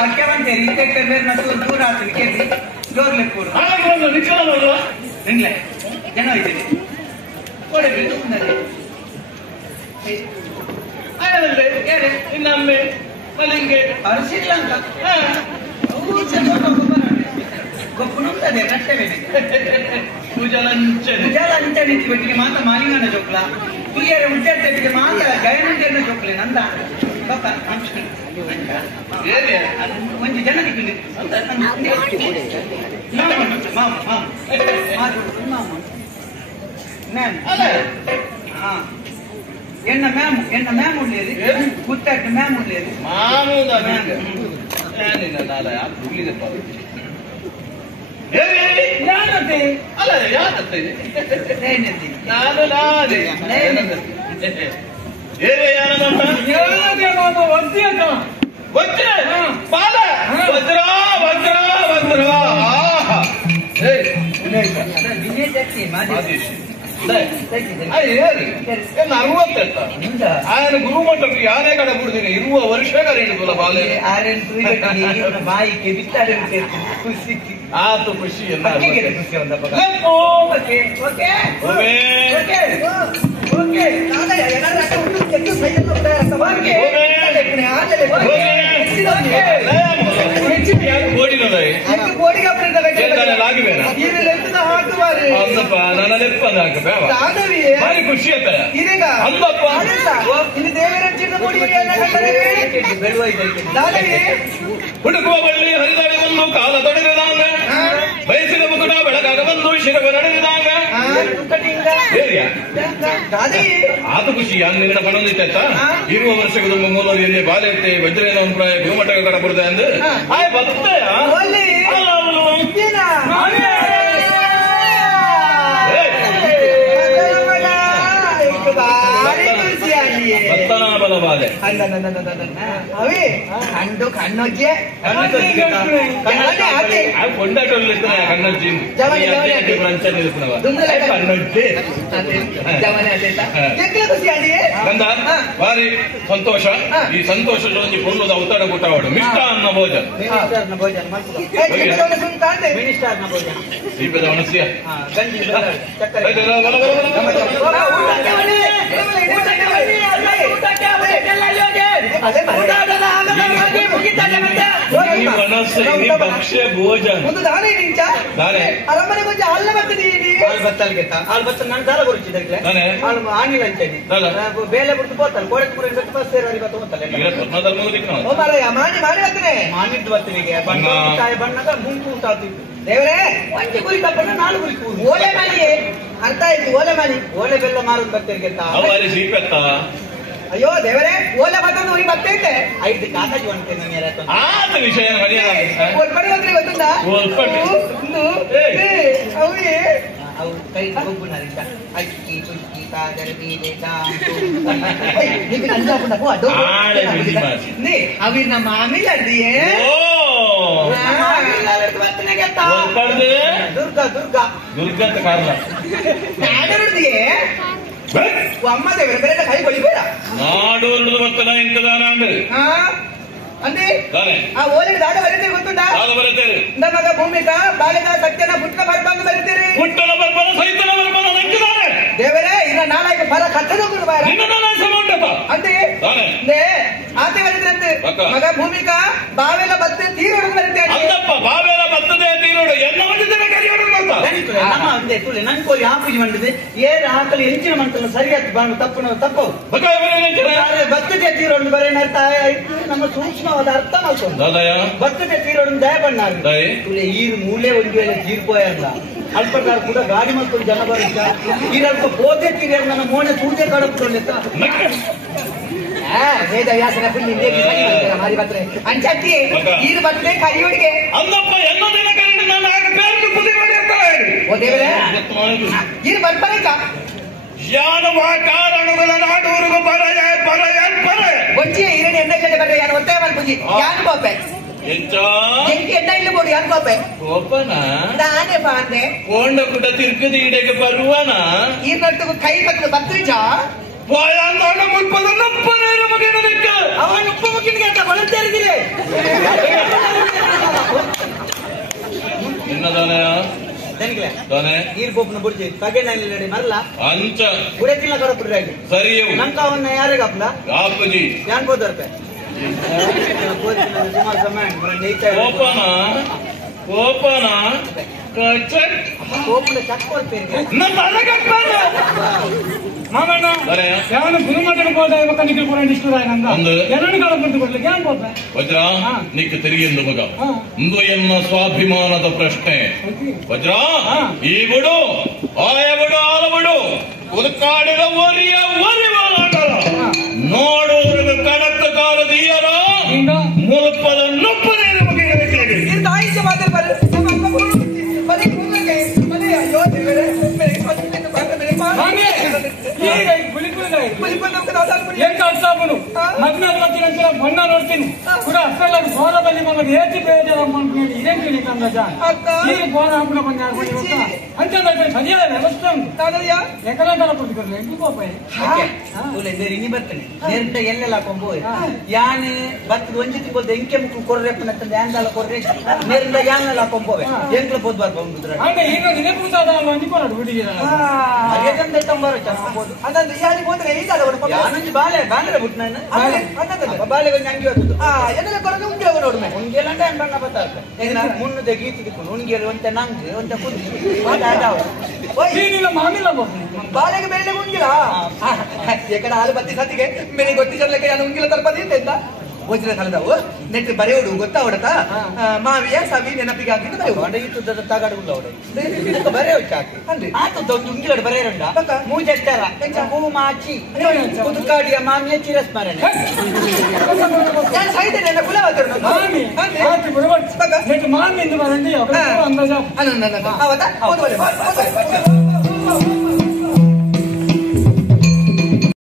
ಅಕ್ಕೆ ಬಂತೇರಿ ಇತ್ತೆ ದೂರ ಆಗ್ತದೆ ಕೇಳಿ ಜೋರ್ಲೆ ಕೊಡು ನಿಂಗ್ಲೆ ಜನ ಇದ್ದೀರಿ ಕೊಡಬೇಕು ಇನ್ನೊಮ್ಮೆ ಮಲಿಂಗೆ ಅರಸಿಲ್ಲ ಅಂತ ಗೊಬ್ಬುನುಂಟದೆ ಕಷ್ಟವೇ ಪೂಜಾಲಂಚನೆ ಬೆಟ್ಟಿಗೆ ಮಾತ್ರ ಮಾಲಿಂಗನ ಜೋಕ್ಲ ಹಿರಿಯರ ಉಜ್ಜಾಡ್ತಿಗೆ ಮಾತ್ರ ಜಯನಂಜನ ಜೋಕ್ಲೆ ನಂದ ಒಂದು ಜನ ಎನ್ನ ಮ್ಯಾಮ್ ಉಳ್ಳೇರಿ ಗುತ್ತಾಟ ಮ್ಯಾಮ್ ಉಳ್ಳೇರಿ ಅಲ್ಲ ಯಾರತ್ತೆ ನಾನು ಬಾಲ ವಜ್ರ ವಜ್ರ ವಜ್ರ ఆయన గురుమಠಕ್ಕೆ ಯಾರೇ ಕಡೆ ಬಿಡ್ತೀನಿ ಇರುವ ವರ್ಷಗಳ ಹಿಡಿದಲ್ಲ ಬಾಲೆ ಬಾಯಿಗೆ ಬಿತ್ತಾರೆ ಆತು ಖುಷಿ ಎಲ್ಲ అందప్ప ನನ್ನ ಲೆಪ್ಪದ ಭಾರಿ ಖುಷಿ ಆಯ್ತ ಅಂದಪ್ಪ ಹುಡುಕುವ ಬಳ್ಳಿ ಹರಿದಾಡಿ ಒಂದು ಕಾಲ ತೊಡೆದಿದಾಂಗ ಬಯಸಿದ ಮುಕುಟ ಬೆಳಗಾಗ ಬಂದು ಶಿರವ ನಡೆದಿದಾಂಗ ಆತು ಖುಷಿ ನಿನ್ನ ಪಣೊಂದಿತ್ತಾಯ್ತಾ ಇರುವ ವರ್ಷಗಳು ಮೂಲವರಿಯಲ್ಲಿ ಬಾಲ್ಯತೆ ವಜ್ರೇನ ಒಂದು ಪ್ರಾಯ ಗುರುಮಠಕ್ಕೆ ಕಡ ಬರುತ್ತದೆ ಅಂದು ಆಯ್ ಬರ್ತಯ ಬಲ ಬಾಲೆ ಅವಿ ಕಂಡು ಕಣ್ಣೊಜ್ಜೆ ಕೊಂಡಾಟಲ್ಲಿ ಕಣ್ಣಜ್ಜಿ ಕಣ್ಣಜ್ಜಿ ಗಂಧ ಭಾರಿ ಸಂತೋಷ ಈ ಸಂತೋಷದೊಂದು ಕೊಳ್ಳುದ ಅವತಾರ ಕೊಟ್ಟವಾಡು ಮಿಷ್ಟಾನ್ನ ಭೋಜನ ದೀಪದ ಮನಸ್ಸಿಯ ಭಕ್ಷ್ಯ ಭೋಜನ ಅರಮನೆ ಕೊಂಚ ಅಲ್ಲ ಬರ್ತದೆ ನಾನು ದಾರ ಕೊರಿಸಿದ್ರೆ ಆನಿಲ್ಲ ಅಂತೇಳಿ ಬೇಲೆ ಬಿಟ್ಟು ಹೋಗ್ತಾನೆ ಕೋಡಕ್ಕೆ ಪುರ ಬಸ್ ಸೇರಿ ಹೋಗ್ತಾನೆ ಮಾನಿ ಮಾಡಿ ಬರ್ತಾನೆ ಮಾನಿದ್ದು ಬರ್ತೀನಿಗೆ ಬಣ್ಣದ ಮುಂಕು ಉಂಟಾಗ್ತಿತ್ತು ದೇವರೇ ಒಂಟಿ ಗುರಿ ತಪ್ಪಣ್ಣ ನಾಲ್ಕು ಗುರಿ ಓಲೆ ಮಾಡಿ ಅರ್ಥ ಆಯ್ತು ಓಲೆ ಮಾಡಿ ಓಲೆ ಬೆಲ್ಲ ಮಾರೋದು ಬರ್ತೀರಿ ಅಯ್ಯೋ ದೇವರೇ ಓಲೆ ಬರ್ತಂದು ಉರಿ ಬರ್ತೈತೆ ಐದು ಕಾಕಾಜಿ ಹೊಂಟೇನೆ ಆತ ವಿಷಯ ಒಲ್ಪಡಿ ಹೋಗ್ರಿ ಗೊತ್ತುಂಟಾ ಅವೇ ಅವು ಕೈ ಹೋಗ್ಬಿಡ್ನಾರೀಗ ಅಕ್ಕಿ ಸುಕ್ಕಿ ಕಾದರ ಬೀಲೆ ಅವಿ ನಮ್ಮ ಆಮೇಲೆ ಅಡ್ದಿಯೇ ದುರ್ಗಾ ದುರ್ಗಾ ದುರ್ಗಾ ಅಂತ ಕಾರಣ ನಾಡಿಯೇ ಅಮ್ಮ ದೇವರ ಬೇರೆ ಕೈ ಬಳಿಬೇಡ ನಾಡೋರ್ದು ಬರ್ತನ ಇಂಕದಾನ ಅಂದೆ ಆ ಓಲಿನ ದಾಡ ಬರೀತೀರಿ ಗೊತ್ತುಂಟಾ ಮಗ ಭೂಮಿಕಾ ಬಾಲ್ಯದ ಸತ್ಯನ ಪುಟ್ಟನ ಬರ್ಬಂದು ಬರೀತೀರಿ ಪುಟ್ಟನ ಬರ್ಬಂದ ಸೈತನ ಬರ್ಬಂದ ನಂಕಿದಾನೆ ದೇವರೇ ಇನ್ನ ನಾಲ್ಕು ಬರ ಕಟ್ಟದ ಅಂತೆ ಆತ ಬರೀದ್ರಂತೆ ಮಗ ಭೂಮಿಕಾ ಬಾವೆಲ್ಲ ಬತ್ತೆ ತೀರೋಡು ಬರೀತೇನೆ ಬಾವೆಲ್ಲ ಬರ್ತದೆ ತೀರೋಡು ಎಲ್ಲ ಮಾಡಿದ್ದೇನೆ ಕರಿಯೋಡು ನನ್ ಕೋಲಿ ಆಪೂಜೆ ಮಾಡಿದೆ ಏರ್ ಹಾಕಲಿ ಹೆಂಚಿನ ಮಂತಲ್ಲ ಸರಿಯಾದ ಬಾಣು ತಪ್ಪು ಬರ್ತದೆ ತೀರೋಡು ಬರೀ ನಮ್ಮ ಸೂಕ್ಷ್ಮವಾದ ಅರ್ಥ ಮಾಡ್ಕೊಂಡು ಬರ್ತದೆ ತೀರೋಡು ದಯ ಬಣ್ಣ ಈರು ಮೂಲೆ ಒಂದು ವೇಳೆ ತೀರ್ಪೋಯಲ್ಲ ಅಲ್ಪಕಾರ ಕೂಡ ಗಾಡಿ ಮಾಡ್ಕೊಂಡು ಜನ ಬರುತ್ತ ಈರಲ್ಪ ಪೋತೆ ತೀರಿಯಾಗ ನನ್ನ ಮೋಣೆ ತೂತೆ ಕಡಪ್ಕೊಂಡಿತ್ತ ವೇದ ವ್ಯಾಸನ ಪುಣ್ಯ ಮಾರಿ ಬರ್ತಾರೆ ಅಂಚಟ್ಟಿ ಈರು ಬರ್ತದೆ ಕೈಯೊಡಿಗೆ ಓ ದೇವರೇ ಈರು ಬರ್ಬಾರೈತ ಬೊಂಚಿ ಈರಣ್ಣ ಎಣ್ಣೆ ಕಡೆ ಬರ್ರೆ ಯಾರು ಒತ್ತಾಯ ಮಾಡ್ಬುಜಿ ಯಾರು ಬಾಪೆ ಎಂಕಿ ಎಣ್ಣ ಇಲ್ಲ ಬೋಡು ಯಾರು ಬಾಪೆ ನಾನೇ ಬಾಂದೆ ಕೋಂಡ ಕೂಡ ತಿರ್ಕದ ಇಡೆಗೆ ಬರುವನ ಈ ನಟ್ಟು ಕೈ ಬರ್ತದೆ ಬತ್ರಿಜ ವಾಯಾಂತಾಣ ಮುಲ್ಪದನ್ನಪ್ಪನೇ ನಮಗೆ ನನಕ್ಕೆ ಅವನ ಉಪ್ಪ ಮುಖ್ಯನಿಗೆ ಅಂತ ಬಳಸ್ತಾರಿದ್ದೀರಿ ಇನ್ನದಾನೆಯ ತಾನೆ ನೀರು ಪೋಪನ ಬುಡ್ಜಿ ಪಗೆಣ್ಣಿ ಮರಲ್ಲ ಅಂಚ ಬುಡಕಿಲ್ಲ ಕೊಡಪುಡ್ರಾಗಿ ಸರಿಯವು ನಂಕ ಅವನ್ನ ಯಾರಿಗೆ ಹಾಕ್ಲ ಆಪಜಿ ಯಾನ್ ಬೋದರ್ಪೆ ಸುಮಾರು ಸಮಯ ಕೋಪನ ಕೋಪನ ಕೋಪನ ಚಕ್ಕೋರ್ ಪೇರಿಗೆ ಮಾಮಣ್ಣ ಯಾವನ ಗುರುಮಠಕ್ಕೆ ಹೋದ ಇವಾಗ ನಿಖಿಲ್ ಪುರ ಎರಡು ಕಾಲ ಬಂದು ಕೊಡ್ಲಿಕ್ಕೆ ಏನ್ ಹೋದ ವಜ್ರ ನಿಕ್ಕ ತಿರುಗಿಂದು ಮಗ ಇಂದು ಎನ್ನ ಸ್ವಾಭಿಮಾನದ ಪ್ರಶ್ನೆ ವಜ್ರ ಈ ಬಿಡು ಆಯಬಿಡು ಆಲಬಿಡು ಉದ್ಕಾಡಿದ ಒಲಿಯ ಒಲಿವಾಲಾಟಲ ನೋಡುವ ಕಡತ್ತ ಕಾಲದೀಯರ ಮುಲ್ಪದ ನುಪ್ಪನೇ ನಮಗೆ ಬಣ್ಣ ನೋಡ್ತೀನಿ ಕೂಡ ಅಷ್ಟೆಲ್ಲ ಘೋರ ಬಲ್ಲಿ ಮಗ ಏತಿ ಬೇಜಾರಮ್ಮ ಅನ್ಕೊಂಡು ಇದೇನ್ ಕೇಳಿ ತಂದ ಈಗ ಘೋರ ಹಾಕೊಂಡು ಬಂದು ಆಡ್ಕೊಂಡು ಅಂತ ಸರಿಯಾದ ವ್ಯವಸ್ಥೆ ಉಂಟು ಎಕಲಂತರ ಕೊಡ್ತಿದ್ರು ಎಂಟು ಪಾಪ ಇನಿ ಬರ್ತೇನೆ ನೆಂಟ ಎಲ್ಲೆಲ್ಲ ಹಾಕೊಂಬೋ ಯಾನೆ ಬರ್ತದ ಒಂಜಿ ತಿಂಗಳು ಎಂಕೆ ಮುಕ್ಳು ಕೊರ್ರೆಪ್ಪನ ಯಾಂದಲ್ಲ ಕೊರ್ರೆ ನೆಂದ ಯಾನೆಲ್ಲ ಹಾಕೊಂಬೋವೆ ಎಂಕ್ಲ ಬೋದ್ ಬರ್ಬೋದು ಹಂಗೆ ಈಗ ನಿನೆ ಕೂತಾದ ಅಂಜಿಕೊಂಡು ಹುಡುಗಿರ ಅದಕ್ಕೆ ತಂಬಾರ ಚೆನ್ನಾಗ್ಬೋದು ಅದಂದ್ರೆ ಯಾರಿಗೆ ಹೋದ್ರೆ ಈಗಾದ ಯಾನಂಜಿ ಬಾಲೆ ಬಾಂದ್ರೆ ಬಿಟ್ಟು ನಾನು ಬಾಲೆ ಅಂಗಿ ಹೋಗುದು ಎಲ್ಲ ಕೊರಗೆ ಉಂಗಿಲ ನೋಡ್ಮೆ ಉಂಗಿಲ ಅಂತ ಏನ್ ಬಣ್ಣ ಬರ್ತಾರೆ ಮುನ್ನದೆ ಗೀತಿ ದಿಕ್ಕು ಉಂಗಿಲ ಒಂತ ನಂಗೆ ಒಂತ ಕುದಿ ಮಾಮಿಲ್ಲ ಬಾಲೆಗೆ ಬೆಳ್ಳೆ ಉಂಗಿಲ ಎಕಡೆ ಹಾಲು ಬತ್ತಿ ಸತಿಗೆ ಮೇರೆ ಗೊತ್ತಿ ಜರ್ಲಕ್ಕೆ ನಾನು ಉಂಗಿಲ ತರ್ಪದಿ ಅಂತ ವಜ್ರ ಕಾಲದವು ನೆಟ್ ಬರೆಯೋಡು ಗೊತ್ತಾ ಹೊಡತ ಮಾವಿಯ ಸವಿ ನೆನಪಿಗೆ ಹಾಕಿದ್ದು ಬರೆಯುವ ತಗಾಡುಲ್ಲ ಅವಡು ಬರೆಯೋ ಚಾಕಿ ಆತದ್ದು ಒಂದು ಉಂಗಿಲಡು ಬರೆಯರಂಡ ಮೂಜೆಟ್ಟರ ಹೂ ಮಾಚಿ ಕುದುಕಾಡಿಯ ಮಾಮಿಯ ಚಿರಸ್ಮರಣೆ ನಾನು ಸೈಡ್ ನನ್ನ ಕುಲ ಮಾಮಿ ಮಾಮಿ ಎಂದು ಬರಂಡಿ ಅಂದಾಜ ಅವತ್ತ